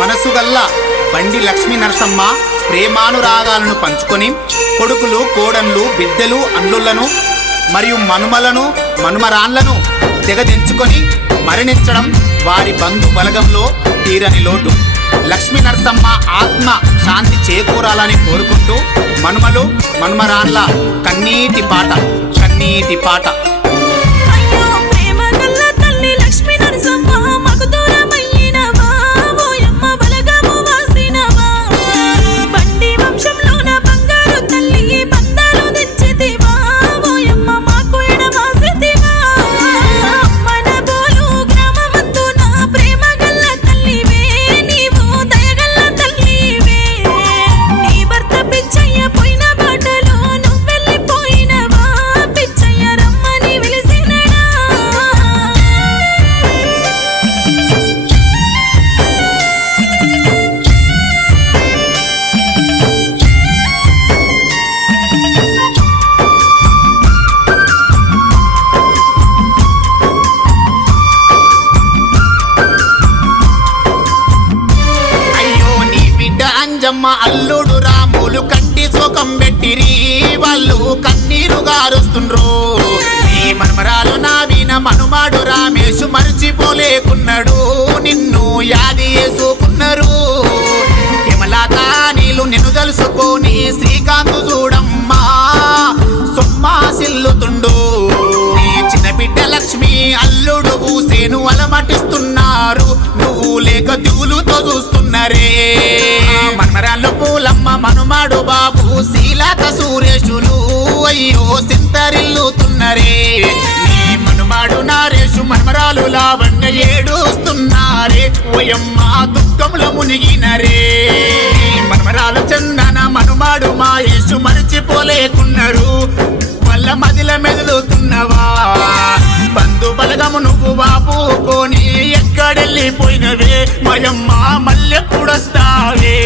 మనసుగల్ల బండి లక్ష్మీ నరసమ్మ ప్రేమానురాగాలను పంచుకొని కొడుకులు కోడన్లు బిడ్డలు అండ్లులను మరియు మనుమలను మనుమరాన్లను తెగదించుకొని మరణించడం వారి బంధు బలగంలో తీరని లోటు. లక్ష్మీ నరసమ్మ ఆత్మ శాంతి చేకూరాలని కోరుకుంటూ మనుమలు మనుమరాన్ల కన్నీటి పాట కన్నీటి పాట. అల్లుడు రాములు కంటి సుఖం పెట్టిరి. వాళ్ళు కన్నీరు గారుస్తుండ్రు. నీ మనమరాలు నావిన మనుమాడు రామేశు మర్చిపోలేకున్నాడు. నిన్ను యాది చేసుకున్నారు. హిమలాత నీళ్ళు నిన్ను తెలుసుకొని శ్రీకాంత్ చూడమ్మా సొమ్మా సిల్లుతుండు. నీ చిన్న బిడ్డ లక్ష్మి అల్లుడు పూసేను అలమటిస్తున్నారు. నువ్వు లేక దిగులుతో చూస్తున్నారే. మన్మరాల్లో మనుమాడు బాబు శీలాక సూరేషులు. అయ్యో సింతరిల్లుతున్నారే. నీ మనుమాడు నారేషు మనమరాలు లావణ్య ఏడుస్తున్నారే. ఓయమ్మ దుఃఖంలో మునిగినరే. మనమరాలు చందన మనుమాడు మా యేసు మరిచిపోలేకున్నారు. వల్ల మదిల మెదులుతున్నవా? బంధు బలగము నువ్వు బాపుకొని ఎక్కడెళ్ళిపోయినవే మయమ్మ మళ్ళెప్పుడొస్తావే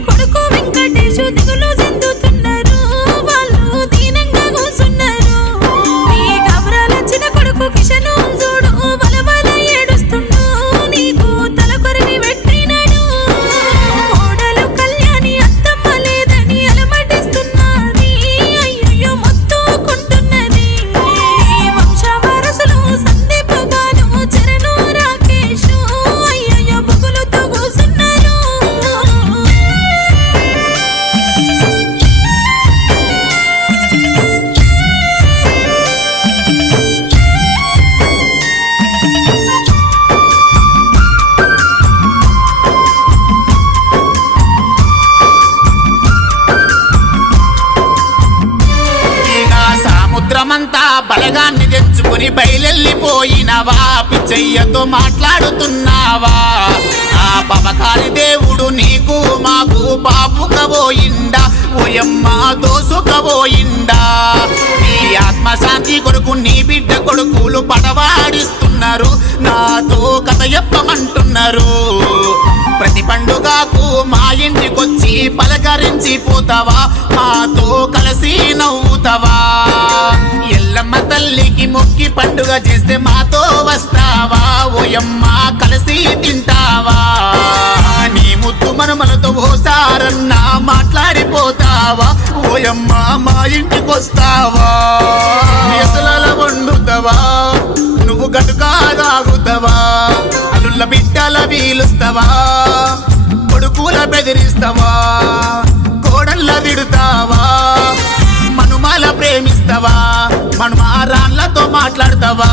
కొడుకు ఇక తెచ్చుకుని బయలెళ్ళిపోయినవా? పిచ్చయ్యతో మాట్లాడుతున్నావా? ఆ పవకాలి దేవుడు నీకు మాకు పాపుకబోయిండా ఓయమ్మ దోసుకబోయిండా నీ ఆత్మశాంతి కొడుకు నీ బిడ్డ కొడుకులు పడవాడిస్తున్నారు. నాతో కథ చెప్పమంటున్నారు. ప్రతి పండుగకు మా ఇంటికొచ్చి పలకరించి పోతావా? మాతో కలిసి నవ్వు తల్లికి మొక్కి పండుగ చేస్తే మాతో వస్తావా? ఓయమ్మ కలిసి తింటావా? నీ ముద్దు మనమలతో ఓసారన్నా మాట్లాడిపోతావా? ఓయమ్మ మా ఇంటికొస్తావా ఎసలల వండుతావా? నువ్వు గటుకా తాగుతావా అల్లుళ్ళ బిడ్డల వీలుస్తావా? కొడుకుల బెదిరిస్తావా? కోడళ్ళ విడుతావా మనుమాల ప్రేమిస్తావా? మనుమారాన్లతో మాట్లాడతావా?